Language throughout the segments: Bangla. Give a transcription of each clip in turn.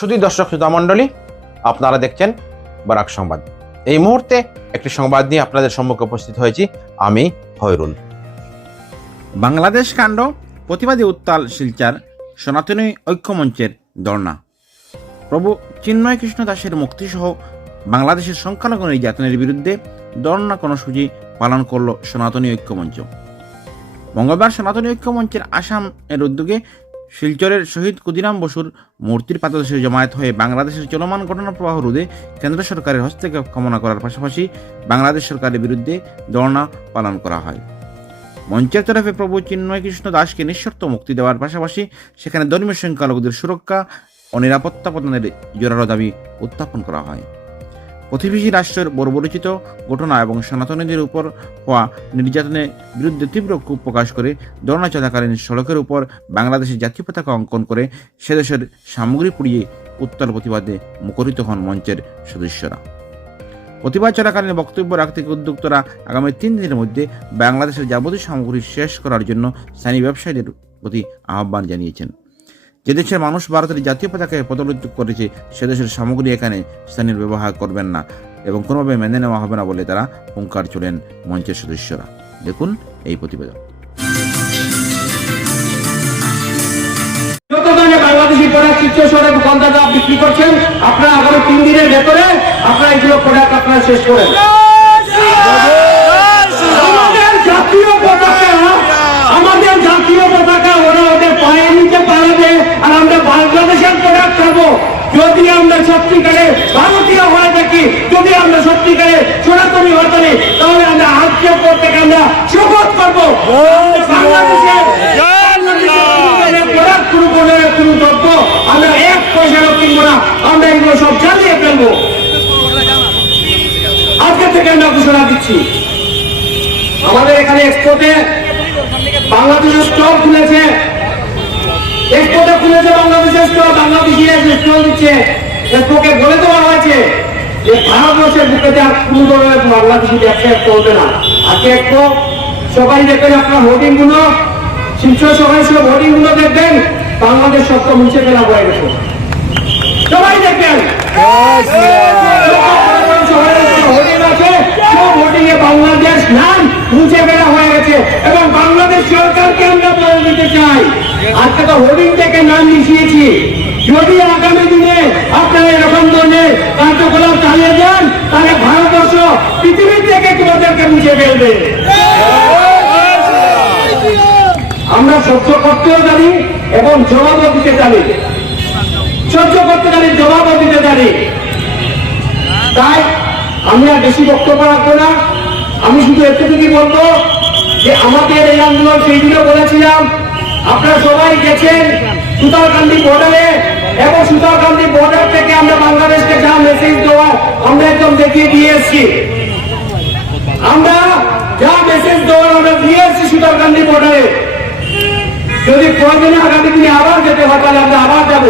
শুধু দর্শক শ্রোতা মণ্ডলী, আপনারা দেখছেন বরাক সংবাদ। এই মুহূর্তে একটি সংবাদ নিয়ে আপনাদের সম্মুখে উপস্থিত হয়েছি আমি হয়রুল বাংলাদেশ কাণ্ড, প্রতিবাদী উত্তাল শিলচার, সনাতনী ঐক্যমঞ্চের দর্ণা প্রভু চিন্ময় কৃষ্ণ দাসের মুক্তিসহ বাংলাদেশের সংখ্যালঘু নির্যাতনের বিরুদ্ধে দর্ণা কর্মসূচি পালন করল সনাতনী ঐক্যমঞ্চ। মঙ্গলবার সনাতনী ঐক্যমঞ্চের আসাম এর উদ্যোগে শিলচরের শহীদ ক্ষুদিরাম বসুর মূর্তির পাদদেশে জমায়েত হয়ে বাংলাদেশের চলমান ঘটনা প্রবাহ রোধে কেন্দ্র সরকারের হস্তক্ষেপ কামনা করার পাশাপাশি বাংলাদেশ সরকারের বিরুদ্ধে ধর্ণা পালন করা হয়। মঞ্চের তরফে প্রভু চিন্ময় কৃষ্ণ দাসকে নিঃশর্ত মুক্তি দেওয়ার পাশাপাশি সেখানে ধর্মীয় সংখ্যালঘুদের সুরক্ষা ও নিরাপত্তা প্রদানের জোরালো দাবি উত্থাপন করা হয়। প্রতিবেশী রাষ্ট্রের বর্বরচিত ঘটনা এবং সনাতনীদের উপর হওয়া নির্যাতনের বিরুদ্ধে তীব্র ক্ষোভ প্রকাশ করে ধর্ণা চলাকালীন সড়কের উপর বাংলাদেশের জাতীয় পতাকা অঙ্কন করে সে দেশের সামগ্রী পুড়িয়ে উত্তর প্রতিবাদে মুখরিত হন মঞ্চের সদস্যরা। প্রতিবাদ চলাকালীন বক্তব্য রাখতে উদ্যোক্তরা আগামী তিন দিনের মধ্যে বাংলাদেশের যাবতীয় সামগ্রী শেষ করার জন্য স্থানীয় ব্যবসায়ীদের প্রতি আহ্বান জানিয়েছেন। যে দেশের মানুষ ভারতের জাতীয় পতাকায় পদোন্নত করেছে, সে দেশের সামগ্রী এখানে স্থানীয় ব্যবহার করবেন না এবং কোনোভাবে মেনে নেওয়া হবে না বলে তারা হুঙ্কার চলেন মঞ্চের সদস্যরা। দেখুন এই প্রতিবেদন। বিক্রি করছেন, আপনারা আগামী তিন দিনের ভেতরে আপনারা এগুলো প্রোডাক্ট আপনারা শেষ করেন আমাদের জাতীয় পতাকা আমাদের জাতীয় পতাকা ওরা ওদের পায়ে নিতে পারবে আর আমরা বাংলাদেশের প্রোডাক্ট খাব যদি আমরা সত্যিকারে ভারতীয় হয়ে থাকি, যদি আমরা সত্যিকারে সনাতনী হয়ে থাকি তাহলে আমরা আজকের পর থেকে আমরা শপথ করব। আজকে আমাদের এখানে বাংলাদেশের খুলেছে। খুলেছে বাংলাদেশের স্টল বাংলাদেশি স্টল দিচ্ছে। এক্সপোকে বলে দেওয়া হয়েছে যে ভারতবর্ষের বুকেতে আর কোনো ধরনের বাংলাদেশি ব্যবসা চলবে না। আজকে একটু সবাই দেখবেন আপনার হোর্ডিংগুলো শীর্ষ সবাই সব হোর্ডিংগুলো দেখবেন, বাংলাদেশ সত্য মুছে ফেলা হয়ে গেছে। সবাই দেখবেন। বাংলাদেশ নাম মুছে ফেলা হয়ে গেছে। এবং বাংলাদেশ সরকারকে আমরা বলে দিতে চাই, আজকে তো হোর্ডিং থেকে নাম মিশিয়েছি। যদি আগামী দিনে আপনারা এরকম ধরনের কার্যকলাপ চালিয়ে যান, তাহলে ভারতবর্ষ পৃথিবী থেকে তোমাদেরকে মুছে ফেলবে। আমরা সহ্য করতেও জানি এবং জবাবও দিতে জানি। সহ্য করতে জানি, জবাবও দিতে জানি। তাই আমি আর বেশি বক্তব্য রাখব না। আমি শুধু এতটুকুই বলব যে আমাদের এই আন্দোলন সেই দিনে বলেছিলাম আপনারা সবাই গেছেন সুতারকান্দি বর্ডারে এবং সুতারকান্দি বর্ডার থেকে আমরা বাংলাদেশকে যা মেসেজ দেওয়া, আমরা একদম দেখিয়ে দিয়ে এসছি। আমরা যা মেসেজ দেওয়ার আমরা দিয়ে এসছি সুতারকান্দি বর্ডারে যদি প্রয়োজনে আগামী দিনে আবার যেতে হয়, তাহলে আমরা আবার যাব।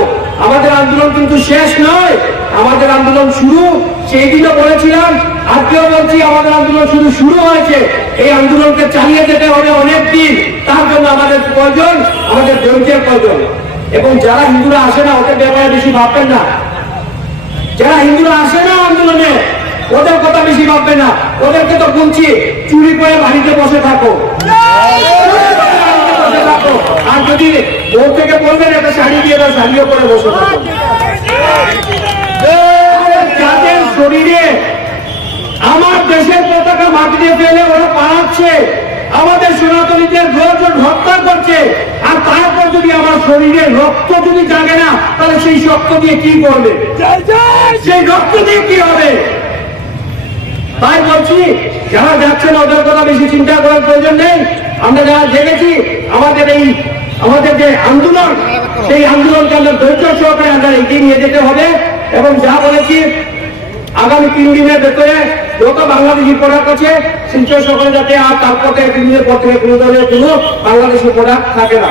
আমাদের আন্দোলন কিন্তু শেষ নয়। আমাদের আন্দোলন শুরু, সেই দিনও বলেছিলাম, আজকেও বলছি আমাদের আন্দোলন শুধু শুরু হয়েছে। এই আন্দোলনকে চালিয়ে যেতে হবে অনেক দিন। তার জন্য আমাদের প্রয়োজন, আমাদের ধৈর্যের প্রয়োজন। এবং যারা হিন্দুরা আসে না, ওদের ব্যাপারে বেশি ভাববেন না। যারা হিন্দুরা আসে না আন্দোলনে, ওদের কথা বেশি ভাববে না। ওদেরকে তো বলছি, চুরি করে বাড়িতে বসে থাকো। আর যদি ওর থেকে বলবেন, একটা শাড়ি দিয়ে দাও, শাড়িও পরে বসে থাকো। যাদের শরীরে আমার দেশের পতাকা মাটিতে ফেলে ওরা পালাচ্ছে। আমাদের সনাতনীদের রোজ হত্যা করছে। আর তারপর যদি আমার শরীরে রক্ত যদি জাগে না তাহলে সেই রক্ত দিয়ে কি করবে? সেই রক্ত দিয়ে কি হবে? তাই বলছি যারা যাচ্ছেন ওদের কথা বেশি চিন্তা করার প্রয়োজন নেই। আমরা যারা জেগেছি আমাদের এই আমাদের যে আন্দোলন সেই আন্দোলনকে আমরা ধৈর্য সহকারে আমরা এগিয়ে নিয়ে যেতে হবে। এবং যা বলেছি আগামী তিন দিনের ভেতরে যত বাংলাদেশি প্রোডাক্ট আছে শিলচর সকলে যাতে আর তারপরে তিন দিনের পর থেকে কোনো ধরনের কোনো বাংলাদেশি প্রোডাক্ট থাকে না।